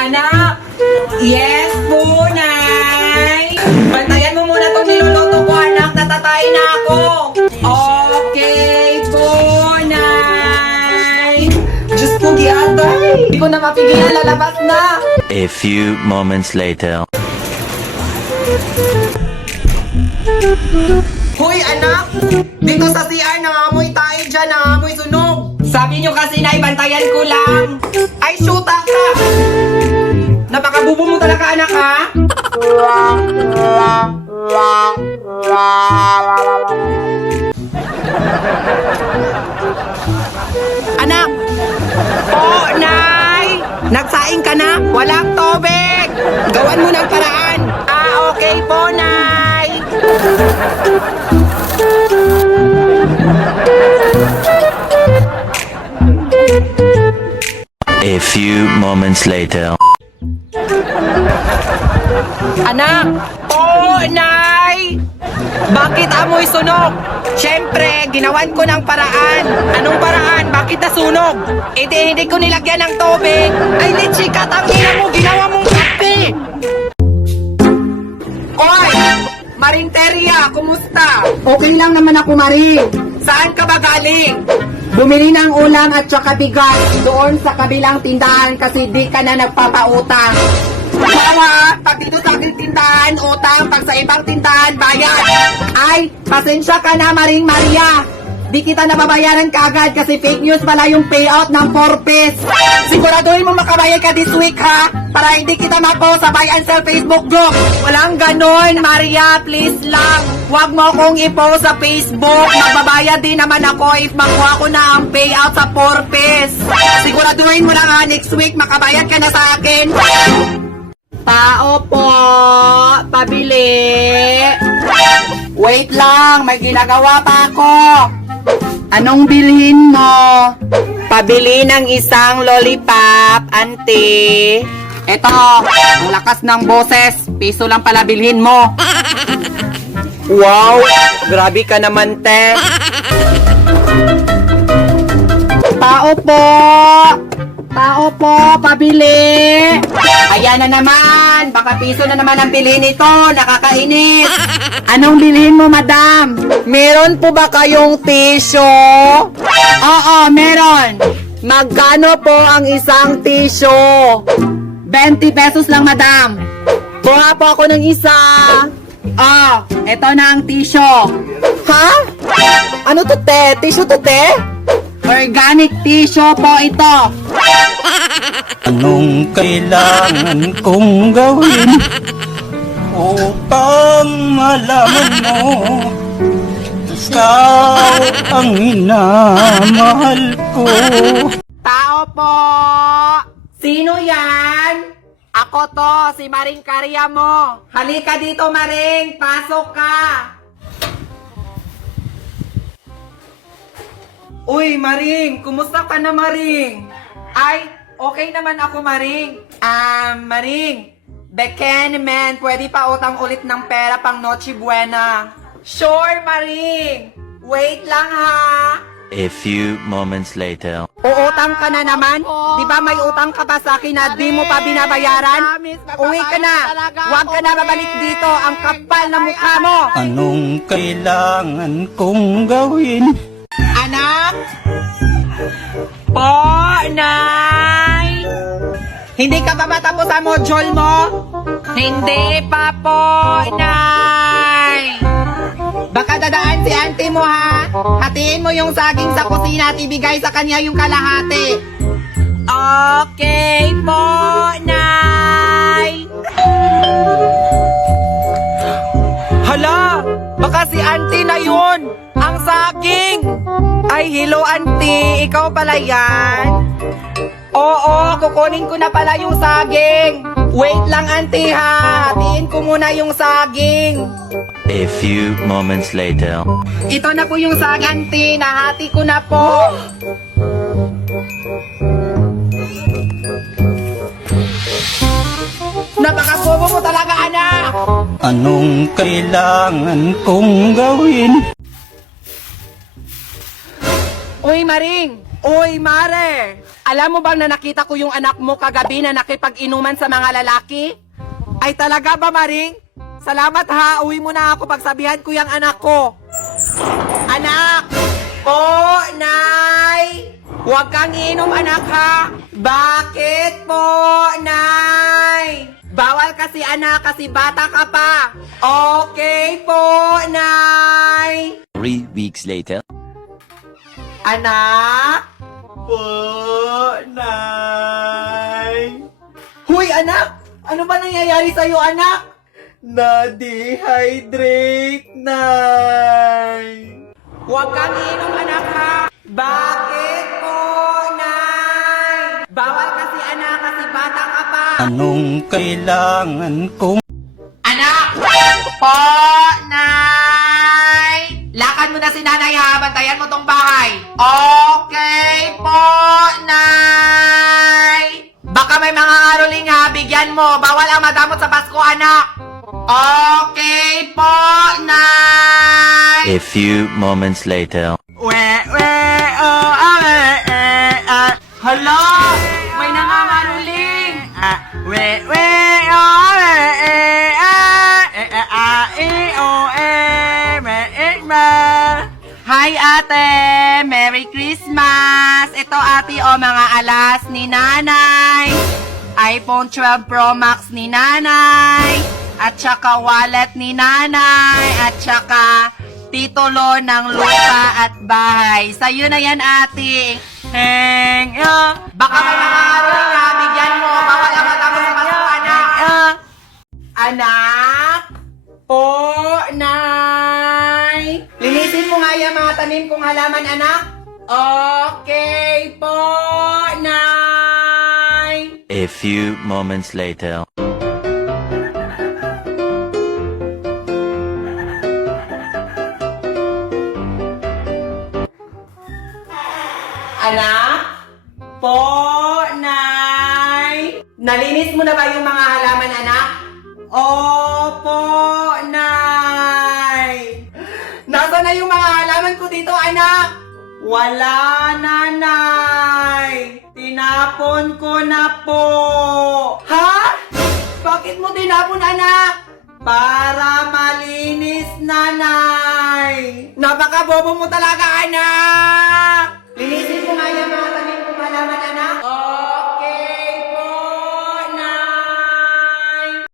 Anak! Yes po, Nay! Bantayan mo muna itong niluluto ko, anak. Natatay na ako. Okay po, Nay! Diyos ko, giatay! Hindi ko na mapigilan, lalabas na! A few moments later. Hoy, anak! Dito sa CR, nangamoy tayo dyan, nangamoy sunog! Sabi nyo kasi na ibantayan ko lang! Ay, shoota ka! Napakabubo mo talaga, anak, ha? Anak! Po, Nay! Nagsaing ka na? Walang tubig! Gawan mo ng paraan! Ah, okay po, Nay! A few moments later. Anak! Po, Nay! Bakit amoy sunog? Siyempre, ginawan ko ng paraan. Anong paraan? Bakit nasunog? Hindi ko nilagyan ng tubig. Ay, litsi ka, tangina mo, ginawa mong kape! Oy! Marinteria, kumusta? Okay lang naman ako, Maring. Saan ka ba galing? Bumili ng ulam at saka bigas doon sa kabilang tindahan kasi di ka na nagpapautang. Bawa, pag dito sa aking tindahan, utang. Pag sa ibang tindahan, bayad. Ay, pasensya ka na, Maring Maria. Di kita nababayaran kagad kasi fake news pala yung payout ng 4 piece. Siguraduhin mo makabayad ka this week, ha? Para hindi kita mapost sa buy and sell Facebook group. Walang ganon, Maria. Please lang. Huwag mo akong i-post sa Facebook. Magbabayad din naman ako if makuha ko na ang payout sa 4 piece. Siguraduhin mo lang, ha? Next week, makabayad ka na sa akin. Tao po, pabili. Wait lang, may ginagawa pa ako. Anong bilhin mo? Pabili ng isang lollipop, auntie. Eto, ang lakas ng boses. Piso lang pala bilhin mo. Wow, grabe ka naman, te. Tao po! Tao po, pabili! Ayan na naman, baka piso na naman ang bilhin nito, nakakainis. Anong bilhin mo, madam? Meron po ba kayong tissue? Oo, meron. Magkano po ang isang tissue? 20 pesos lang, madam. Kuha po ako ng isa. Oh, eto na ang tissue. Ha? Ano to, te? Tissue to, te? Organic tissue po ito. Anong kailangan kong gawin upang malaman mo ikaw ang minamahal ko? Tao po. Sino yan? Ako to, si Maring Karya mo. Halika dito, Maring. Pasok ka. Uy, Maring. Kumusta ka na, Maring? Ay, okay naman ako, Maring. Maring. Beken, man. Pwede pa utang ulit ng pera pang Noche Buena. Sure, Maring. Wait lang, ha. A few moments later. Uutang ka na naman? Di ba may utang ka pa sa akin na di mo pa binabayaran? Uwi ka na. Huwag ka na babalik dito. Ang kapal na mukha mo. Anong kailangan kong gawin? Anak? Po, Nay? Hindi ka pa matapos sa module mo? Hindi pa po, Nay. Baka dadaan si auntie mo, ha? Hatiin mo yung saging sa kusina at ibigay sa kanya yung kalahati. Okay po, Nay. Hala, baka si auntie na yun. Ang saging. Ay, hello, auntie. Ikaw pala yan? Oo, kukunin ko na pala yung saging. Wait lang, auntie, ha. Hatiin ko muna yung saging. A few moments later. Ito na po yung saging, auntie. Nahati ko na po. Napakabobo mo talaga, anak. Anong kailangan kong gawin? Uy, Maring! Uy, Mare! Alam mo bang na nakita ko yung anak mo kagabi na nakipag-inuman sa mga lalaki? Ay talaga ba, Maring? Salamat ha, uwi mo na ako pagsabihan ko yung anak ko. Anak! Po, Nay! Huwag kang iinom, anak ha! Bakit po, Nay? Bawal kasi, anak, kasi bata ka pa. Okay po, Nay! 3 weeks later. Anak? Po, Nay? Huy, anak! Ano ba nangyayari sa'yo, anak? Na-dehydrate, Nay! Huwag kang iinom, anak, ha? Bakit po, Nay? Bawal kasi, anak, kasi bata ka pa. Anong kailangan kong Anak! Po, Nay! Lakad mo na si nanay ha, bantayan mo tong bahay. Okay po, Nay! Baka may mga aruling ha, bigyan mo. Bawal ang madamot sa Pasko, anak. Okay po, Nay! A few moments later. Hala! May nangangaruling! Hi ate! Merry Christmas! Ito ate o mga alas ni nanay. iPhone 12 Pro Max ni nanay. At saka wallet ni nanay. At saka titulo ng lupa at bahay. Sa'yo na yan ate. Baka may mga aruling ha, bigyan mo. Bawal ang matapos sa Pasko, anak. Anak? Po, Nay? Linisin mo nga yung mga tanim kong halaman, anak. Okay po, Nay. A few moments later. Anak? Po, Nay? Nalinis mo na ba yung mga halaman, anak? Opo, Nay. Nasaan na yung mga halaman ko dito, anak? Wala na, Nay. Tinapon ko na po. Ha? Bakit mo tinapon, anak? Para malinis na, Nay. Napakabobo mo talaga,